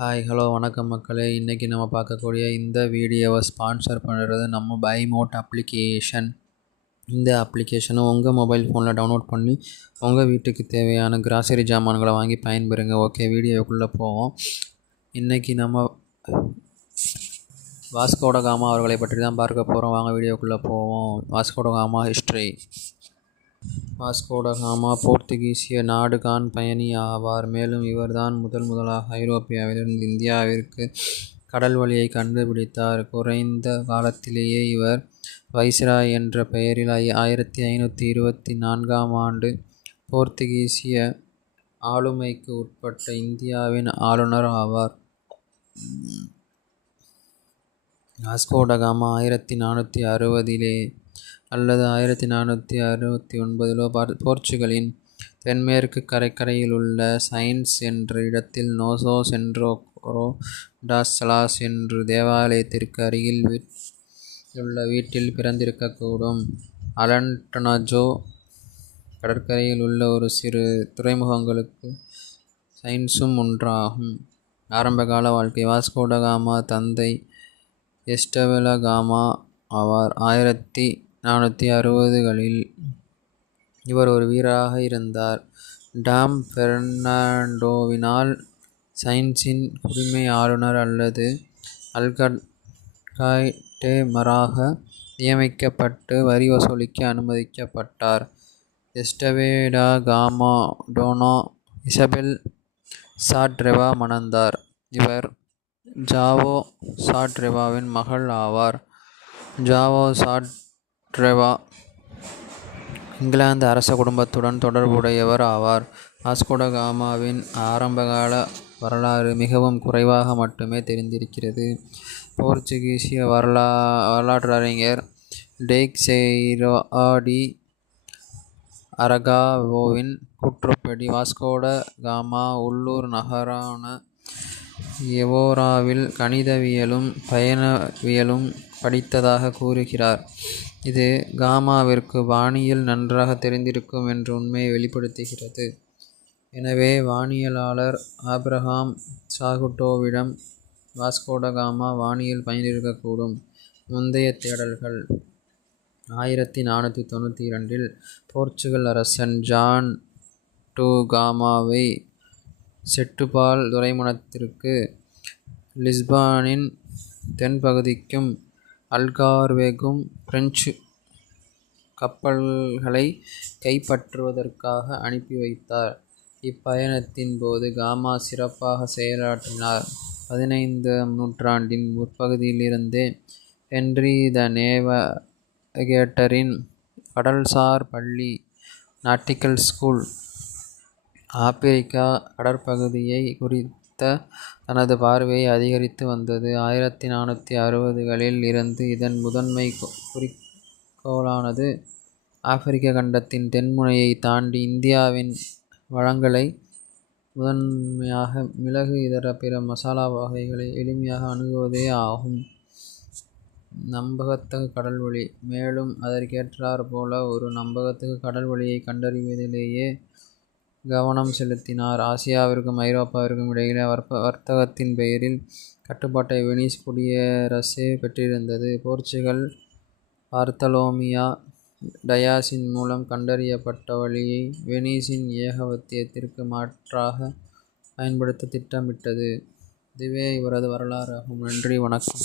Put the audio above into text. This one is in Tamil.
ஹாய் ஹலோ வணக்கம் மக்களே. இன்றைக்கி நம்ம பார்க்கக்கூடிய இந்த வீடியோவை ஸ்பான்சர் பண்ணுறது நம்ம பைமோட் அப்ளிகேஷன். இந்த அப்ளிகேஷனை உங்கள் மொபைல் ஃபோனில் டவுன்லோட் பண்ணி உங்கள் வீட்டுக்கு தேவையான கிராசரி ஜாமான்களை வாங்கி பயன்பெறுங்க. ஓகே, வீடியோக்குள்ளே போவோம். இன்றைக்கி நம்ம வாஸ்கோ ட காமா அவர்களை பற்றி தான் பார்க்க போகிறோம். வாங்க வீடியோக்குள்ளே போவோம். வாஸ்கோ ட காமா ஹிஸ்ட்ரி. வாஸ்கோ ட காமா போர்த்துகீசிய நாடுகாண் பயணி ஆவார். மேலும் இவர்தான் முதலாக ஐரோப்பாவிலிருந்து இந்தியாவிற்கு கடல் வழியை கண்டுபிடித்தார். குறைந்த காலத்திலேயே இவர் வைஸ்ராய் என்ற பெயரில் 1524ஆம் ஆண்டு போர்த்துகீசிய ஆளுமைக்கு உட்பட்ட இந்தியாவின் ஆளுநர் ஆவார். வாஸ்கோ ட காமா 1460 அல்லது 1469 போர்ச்சுகலின் தென்மேற்கு கடற்கரையில் உள்ள சைன்ஸ் என்ற இடத்தில் நோசோ சென்ட்ரோ டாஸ் சலாஸ் என்ற தேவாலயத்திற்கு அருகில் உள்ள வீட்டில் பிறந்திருக்கக்கூடும். அலன்டனாஜோ கடற்கரையில் உள்ள ஒரு சிறு துறைமுகங்களுக்கு சைன்ஸும் ஒன்றாகும். ஆரம்பகால வாழ்க்கை. வாஸ்கோ ட காமா தந்தை எஸ்டவெலா காமா ஆவார். 1460களில் இவர் ஒரு வீரராக இருந்தார். டாம் பெர்னாண்டோவினால் சைன்ஸின் குடிமை ஆளுநர் அல்லது அல்காய் டே மராக நியமிக்கப்பட்டு வரி வசூலிக்க அனுமதிக்கப்பட்டார். எஸ்டவேடா காமா டோனா இசபெல் சாட்ரெவா மணந்தார். இவர் ஜாவோ சாட்ரெவாவின் மகள் ஆவார். ஜாவோ சாட்ரெவா இங்கிலாந்து அரச குடும்பத்துடன் தொடர்புடையவர் ஆவார். வாஸ்கோ ட காமாவின் ஆரம்பகால வரலாறு மிகவும் குறைவாக மட்டுமே தெரிந்திருக்கிறது. போர்ச்சுகீசிய வரலாற்றறிஞர் டெய்க்செயிரா டி அரகாவோவின் கூற்றுப்படி வாஸ்கோ ட காமா உள்ளூர் நகரான எவோராவில் கணிதவியலும் பயணவியலும் படித்ததாக கூறுகிறார். இது காமாவிற்கு வானியல் நன்றாக தெரிந்திருக்கும் என்ற உண்மையை வெளிப்படுத்துகிறது. எனவே வானியலாளர் ஆபிரகாம் சாகுட்டோவிடம் வாஸ்கோ ட காமா வானியல் பயின்றிருக்கக்கூடும். முந்தைய தேடல்கள். 1492இல் போர்ச்சுகல் அரசன் ஜான் டு காமாவை செட்டுபால் துறைமுகத்திற்கு லிஸ்பானின் தென்பகுதிக்கும் அல்கார்வேக்கும் பிரெஞ்சு கப்பல்களை கைப்பற்றுவதற்காக அனுப்பி வைத்தார். இப்பயணத்தின் போது காமா சிறப்பாக செயலாற்றினார். 15ஆம் நூற்றாண்டின் முற்பகுதியிலிருந்தே ஹென்றி த நேவிகேட்டரின் கடல்சார் பள்ளி நாட்டிக்கல் ஸ்கூல் ஆப்பிரிக்கா கடற்பகுதியை குறித்த தனது பார்வையை அதிகரித்து வந்தது. 1460களில் இருந்து இதன் முதன்மை குறிக்கோளானது ஆப்பிரிக்க கண்டத்தின் தென்முனையை தாண்டி இந்தியாவின் வளங்களை, முதன்மையாக மிளகு இதர பிற மசாலா வகைகளை எளிமையாக அணுகுவதே ஆகும். நம்பகத்தகு கடல்வழி. மேலும் அதற்கேற்றாற்போல ஒரு நம்பகத்தகு கடல்வழியை கண்டறிவதிலேயே கவனம் செலுத்தினார். ஆசியாவிற்கும் ஐரோப்பாவிற்கும் இடையிலே வர்த்தகத்தின் பெயரில் கட்டுப்பாட்டை வெனிஸ் குடியரசே பெற்றிருந்தது. போர்ச்சுகல் பார்த்தலோமியா டயாஸின் மூலம் கண்டறியப்பட்ட வழியை வெனிஸின் ஏகாதிபத்தியத்திற்கு மாற்றாக பயன்படுத்த திட்டமிட்டது. இதுவே இவரது வரலாறு ஆகும். நன்றி, வணக்கம்.